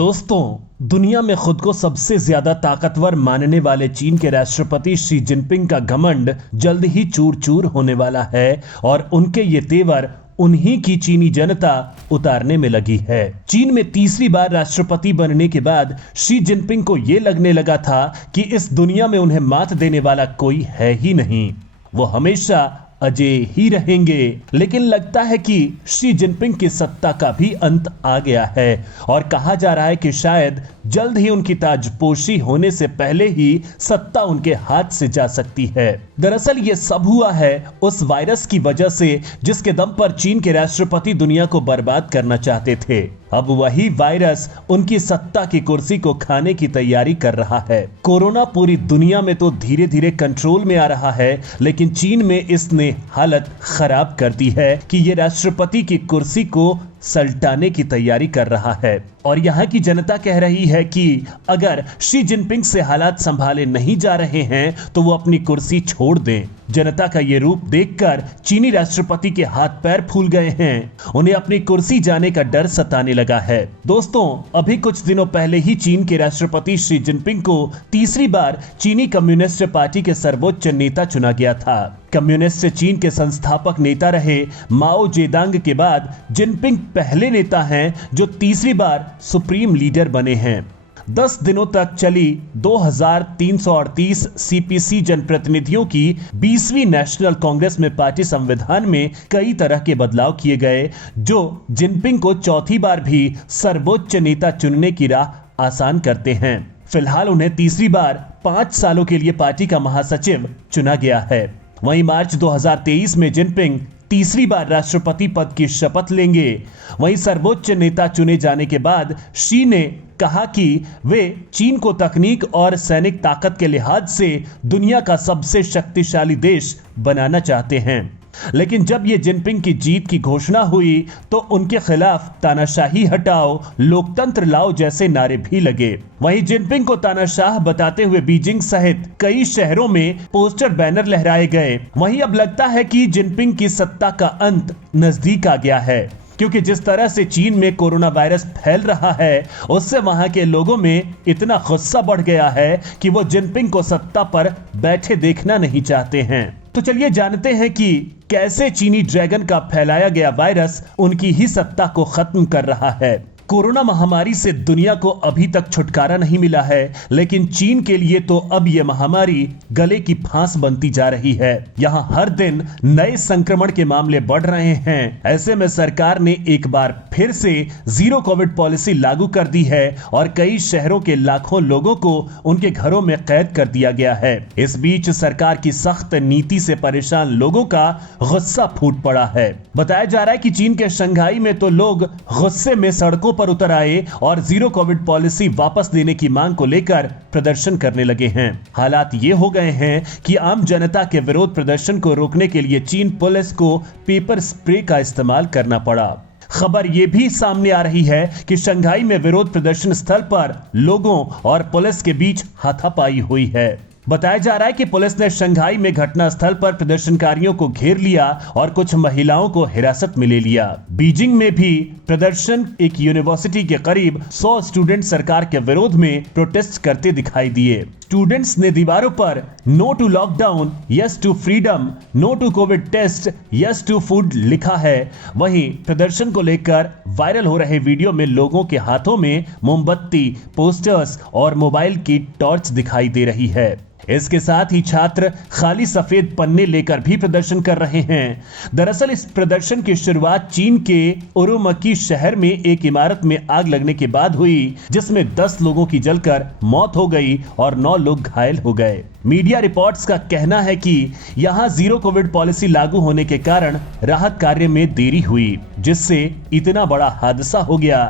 दोस्तों, दुनिया में खुद को सबसे ज्यादा ताकतवर मानने वाले चीन के राष्ट्रपति शी जिनपिंग का घमंड जल्द ही चूर चूर होने वाला है और उनके ये तेवर उन्हीं की चीनी जनता उतारने में लगी है। चीन में तीसरी बार राष्ट्रपति बनने के बाद शी जिनपिंग को यह लगने लगा था कि इस दुनिया में उन्हें मात देने वाला कोई है ही नहीं, वो हमेशा अजय ही रहेंगे। लेकिन लगता है कि शी जिनपिंग की सत्ता का भी अंत आ गया है और कहा जा रहा है कि शायद जल्द ही उनकी ताजपोशी होने से पहले ही सत्ता उनके हाथ से जा सकती है। दरअसल ये सब हुआ है उस वायरस की वजह से जिसके दम पर चीन के राष्ट्रपति दुनिया को बर्बाद करना चाहते थे। अब वही वायरस उनकी सत्ता की कुर्सी को खाने की तैयारी कर रहा है। कोरोना पूरी दुनिया में तो धीरे धीरे कंट्रोल में आ रहा है, लेकिन चीन में इसने हालत खराब कर दी है कि ये राष्ट्रपति की कुर्सी को सल्टाने की तैयारी कर रहा है। और यहाँ की जनता कह रही है कि अगर शी जिनपिंग से हालात संभाले नहीं जा रहे हैं तो वो अपनी कुर्सी छोड़ दें। जनता का ये रूप देखकर चीनी राष्ट्रपति के हाथ पैर फूल गए हैं, उन्हें अपनी कुर्सी जाने का डर सताने लगा है। दोस्तों, अभी कुछ दिनों पहले ही चीन के राष्ट्रपति शी जिनपिंग को तीसरी बार चीनी कम्युनिस्ट पार्टी के सर्वोच्च नेता चुना गया था। कम्युनिस्ट चीन के संस्थापक नेता रहे माओ जेदांग के बाद जिनपिंग पहले नेता हैं जो तीसरी बार सुप्रीम लीडर बने हैं। 10 दिनों तक चली 2338 सीपीसी जनप्रतिनिधियों की 20वीं नेशनल कांग्रेस में पार्टी संविधान में कई तरह के बदलाव किए गए जो जिनपिंग को चौथी बार भी सर्वोच्च नेता चुनने की राह आसान करते हैं। फिलहाल उन्हें तीसरी बार 5 सालों के लिए पार्टी का महासचिव चुना गया है। वहीं मार्च 2023 में जिनपिंग तीसरी बार राष्ट्रपति पद की शपथ लेंगे। वहीं सर्वोच्च नेता चुने जाने के बाद शी ने कहा कि वे चीन को तकनीक और सैनिक ताकत के लिहाज से दुनिया का सबसे शक्तिशाली देश बनाना चाहते हैं। लेकिन जब ये जिनपिंग की जीत की घोषणा हुई तो उनके खिलाफ तानाशाही हटाओ, लोकतंत्र लाओ जैसे नारे भी लगे। वहीं जिनपिंग को तानाशाह बताते हुए बीजिंग सहित कई शहरों में पोस्टर बैनर लहराए गए। वहीं अब लगता है कि जिनपिंग की सत्ता का अंत नजदीक आ गया है, क्योंकि जिस तरह से चीन में कोरोना वायरस फैल रहा है उससे वहां के लोगों में इतना गुस्सा बढ़ गया है कि वो जिनपिंग को सत्ता पर बैठे देखना नहीं चाहते हैं। तो चलिए जानते हैं कि कैसे चीनी ड्रैगन का फैलाया गया वायरस उनकी ही सत्ता को खत्म कर रहा है। कोरोना महामारी से दुनिया को अभी तक छुटकारा नहीं मिला है, लेकिन चीन के लिए तो अब यह महामारी गले की फांस बनती जा रही है। यहाँ हर दिन नए संक्रमण के मामले बढ़ रहे हैं। ऐसे में सरकार ने एक बार फिर से जीरो कोविड पॉलिसी लागू कर दी है और कई शहरों के लाखों लोगों को उनके घरों में कैद कर दिया गया है। इस बीच सरकार की सख्त नीति से परेशान लोगों का गुस्सा फूट पड़ा है। बताया जा रहा है कि चीन के शंघाई में तो लोग गुस्से में सड़कों पर उतर आए और जीरो कोविड पॉलिसी वापस लेने की मांग को लेकर प्रदर्शन करने लगे हैं। हालात ये हो गए हैं कि आम जनता के विरोध प्रदर्शन को रोकने के लिए चीन पुलिस को पेपर स्प्रे का इस्तेमाल करना पड़ा। खबर यह भी सामने आ रही है कि शंघाई में विरोध प्रदर्शन स्थल पर लोगों और पुलिस के बीच हाथापाई हुई है। बताया जा रहा है कि पुलिस ने शंघाई में घटनास्थल पर प्रदर्शनकारियों को घेर लिया और कुछ महिलाओं को हिरासत में ले लिया। बीजिंग में भी प्रदर्शन एक यूनिवर्सिटी के करीब 100 स्टूडेंट सरकार के विरोध में प्रोटेस्ट करते दिखाई दिए। स्टूडेंट्स ने दीवारों पर no to lockdown, yes to freedom, no to COVID test, yes to food लिखा है। वहीं प्रदर्शन को लेकर वायरल हो रहे वीडियो में लोगों के हाथों में मोमबत्ती, पोस्टर्स और मोबाइल की टॉर्च दिखाई दे रही है। इसके साथ ही छात्र खाली सफेद पन्ने लेकर भी प्रदर्शन कर रहे हैं। दरअसल इस प्रदर्शन की शुरुआत चीन के उरुमकी शहर में एक इमारत में आग लगने के बाद हुई, जिसमें 10 लोगों की जलकर मौत हो गई और 9 लोग घायल हो गए। मीडिया रिपोर्ट्स का कहना है कि यहां जीरो कोविड पॉलिसी लागू होने के कारण राहत कार्य में देरी हुई, जिससे इतना बड़ा हादसा हो गया।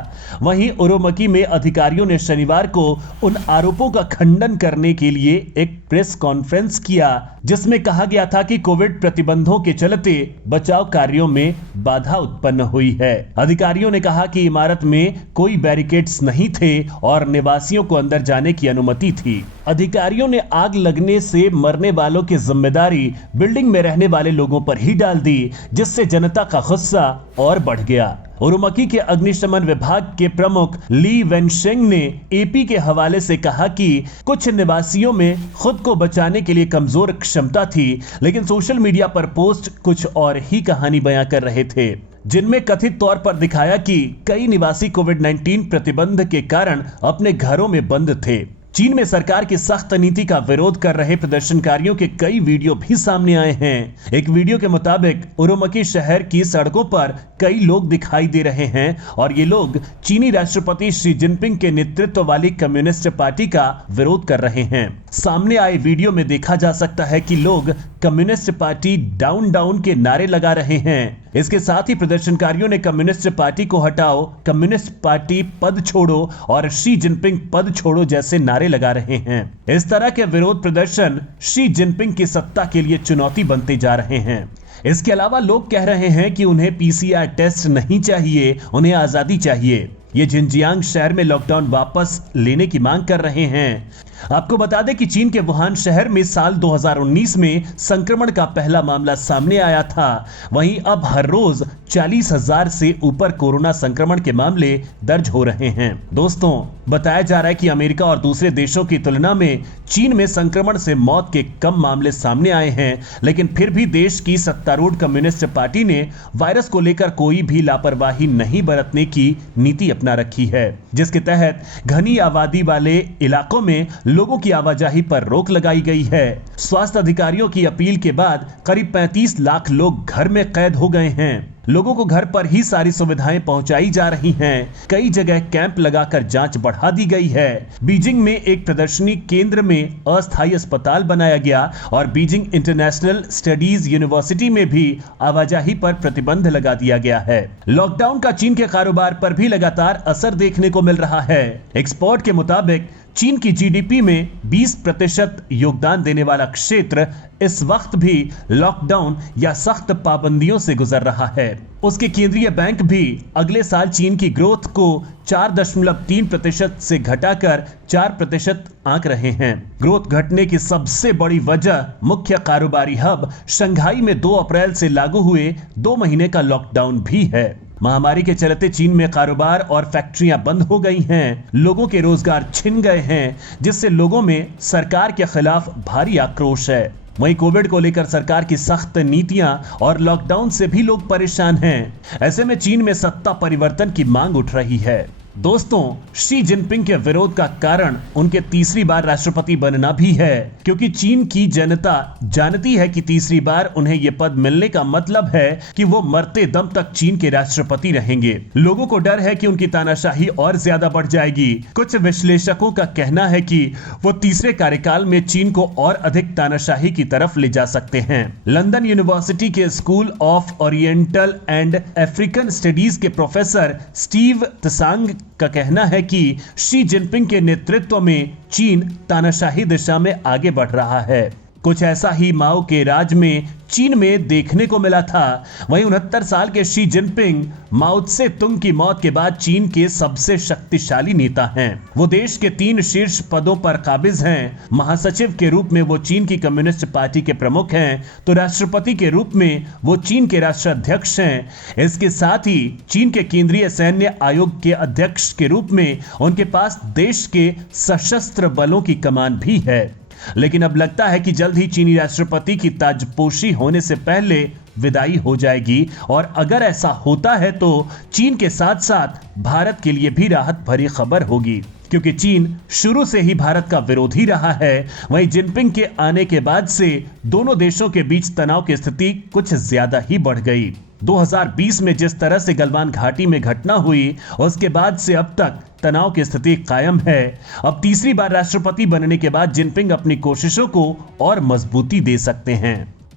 वहीं उरुमकी में अधिकारियों ने शनिवार को उन आरोपों का खंडन करने के लिए एक प्रेस कॉन्फ्रेंस किया, जिसमें कहा गया था कि कोविड प्रतिबंधों के चलते बचाव कार्यों में बाधा उत्पन्न हुई है। अधिकारियों ने कहा कि इमारत में कोई बैरिकेड्स नहीं थे और निवासियों को अंदर जाने की अनुमति थी। अधिकारियों ने आग लगने से मरने वालों की जिम्मेदारी बिल्डिंग में रहने वाले लोगों पर ही डाल दी, जिससे जनता का गुस्सा और बढ़ गया। उरुमकी के अग्निशमन विभाग के प्रमुख ली वेनशेंग ने एपी के हवाले से कहा कि कुछ निवासियों में खुद को बचाने के लिए कमजोर क्षमता थी, लेकिन सोशल मीडिया पर पोस्ट कुछ और ही कहानी बयां कर रहे थे, जिनमें कथित तौर पर दिखाया कि कई निवासी कोविड-19 प्रतिबंध के कारण अपने घरों में बंद थे। चीन में सरकार की सख्त नीति का विरोध कर रहे प्रदर्शनकारियों के कई वीडियो भी सामने आए हैं। एक वीडियो के मुताबिक उरुमकी शहर की सड़कों पर कई लोग दिखाई दे रहे हैं और ये लोग चीनी राष्ट्रपति शी जिनपिंग के नेतृत्व वाली कम्युनिस्ट पार्टी का विरोध कर रहे हैं। सामने आए वीडियो में देखा जा सकता है कि लोग कम्युनिस्ट पार्टी डाउन डाउन के नारे लगा रहे हैं। इसके साथ ही प्रदर्शनकारियों ने कम्युनिस्ट पार्टी को हटाओ, कम्युनिस्ट पार्टी पद छोड़ो और शी जिनपिंग पद छोड़ो जैसे नारे लगा रहे हैं। इस तरह के विरोध प्रदर्शन शी जिनपिंग की सत्ता के लिए चुनौती बनते जा रहे हैं। इसके अलावा लोग कह रहे हैं कि उन्हें पीसीआर टेस्ट नहीं चाहिए, उन्हें आजादी चाहिए। ये जिनजियांग शहर में लॉकडाउन वापस लेने की मांग कर रहे हैं। आपको बता दें कि चीन के वुहान शहर में साल 2019 में संक्रमण का पहला मामला सामने आया था। वहीं अब हर रोज 40,000 से ऊपर कोरोना संक्रमण के मामले दर्ज हो रहे हैं। दोस्तों, बताया जा रहा है कि अमेरिका और दूसरे देशों की तुलना में चीन में संक्रमण से मौत के कम मामले सामने आए हैं, लेकिन फिर भी देश की सत्तारूढ़ कम्युनिस्ट पार्टी ने वायरस को लेकर कोई भी लापरवाही नहीं बरतने की नीति अपना रखी है, जिसके तहत घनी आबादी वाले इलाकों में लोगों की आवाजाही पर रोक लगाई गई है। स्वास्थ्य अधिकारियों की अपील के बाद करीब 35 लाख लोग घर में कैद हो गए हैं। लोगों को घर पर ही सारी सुविधाएं पहुंचाई जा रही हैं। कई जगह कैंप लगाकर जांच बढ़ा दी गई है। बीजिंग में एक प्रदर्शनी केंद्र में अस्थायी अस्पताल बनाया गया और बीजिंग इंटरनेशनल स्टडीज यूनिवर्सिटी में भी आवाजाही पर प्रतिबंध लगा दिया गया है। लॉकडाउन का चीन के कारोबार पर भी लगातार असर देखने को मिल रहा है। एक्सपर्ट के मुताबिक चीन की जीडीपी में 20% योगदान देने वाला क्षेत्र इस वक्त भी लॉकडाउन या सख्त पाबंदियों से गुजर रहा है। उसके केंद्रीय बैंक भी अगले साल चीन की ग्रोथ को 4.3% से घटाकर 4% आंक रहे हैं। ग्रोथ घटने की सबसे बड़ी वजह मुख्य कारोबारी हब शंघाई में 2 अप्रैल से लागू हुए 2 महीने का लॉकडाउन भी है। महामारी के चलते चीन में कारोबार और फैक्ट्रियां बंद हो गई हैं, लोगों के रोजगार छिन गए हैं, जिससे लोगों में सरकार के खिलाफ भारी आक्रोश है। वहीं कोविड को लेकर सरकार की सख्त नीतियां और लॉकडाउन से भी लोग परेशान हैं। ऐसे में चीन में सत्ता परिवर्तन की मांग उठ रही है। दोस्तों, शी जिनपिंग के विरोध का कारण उनके तीसरी बार राष्ट्रपति बनना भी है, क्योंकि चीन की जनता जानती है कि तीसरी बार उन्हें यह पद मिलने का मतलब है कि वो मरते दम तक चीन के राष्ट्रपति रहेंगे। लोगों को डर है कि उनकी तानाशाही और ज्यादा बढ़ जाएगी। कुछ विश्लेषकों का कहना है कि वो तीसरे कार्यकाल में चीन को और अधिक तानाशाही की तरफ ले जा सकते हैं। लंदन यूनिवर्सिटी के school of oriental and African studies के प्रोफेसर स्टीव त्सांग का कहना है कि शी जिनपिंग के नेतृत्व में चीन तानाशाही दिशा में आगे बढ़ रहा है। कुछ ऐसा ही माओ के राज में चीन में देखने को मिला था। वहीं 69 साल के शी जिनपिंग माओ त्से तुंग की मौत के बाद चीन के सबसे शक्तिशाली नेता हैं। वो देश के 3 शीर्ष पदों पर काबिज हैं। महासचिव के रूप में वो चीन की कम्युनिस्ट पार्टी के प्रमुख हैं, तो राष्ट्रपति के रूप में वो चीन के राष्ट्राध्यक्ष हैं। इसके साथ ही चीन के केंद्रीय सैन्य आयोग के अध्यक्ष के रूप में उनके पास देश के सशस्त्र बलों की कमान भी है। लेकिन अब लगता है कि जल्द ही चीनी राष्ट्रपति की ताजपोशी होने से पहले विदाई हो जाएगी, और अगर ऐसा होता है तो चीन के साथ साथ भारत के लिए भी राहत भरी खबर होगी, क्योंकि चीन शुरू से ही भारत का विरोधी रहा है। वहीं जिनपिंग के आने के बाद से दोनों देशों के बीच तनाव की स्थिति कुछ ज्यादा ही बढ़ गई। 2020 में जिस तरह से गलवान घाटी में घटना हुई, उसके बाद से अब तक तनाव की स्थिति कायम है। अब तीसरी बार राष्ट्रपति बनने के बाद जिनपिंग अपनी कोशिशों को और मजबूती दे सकते हैं।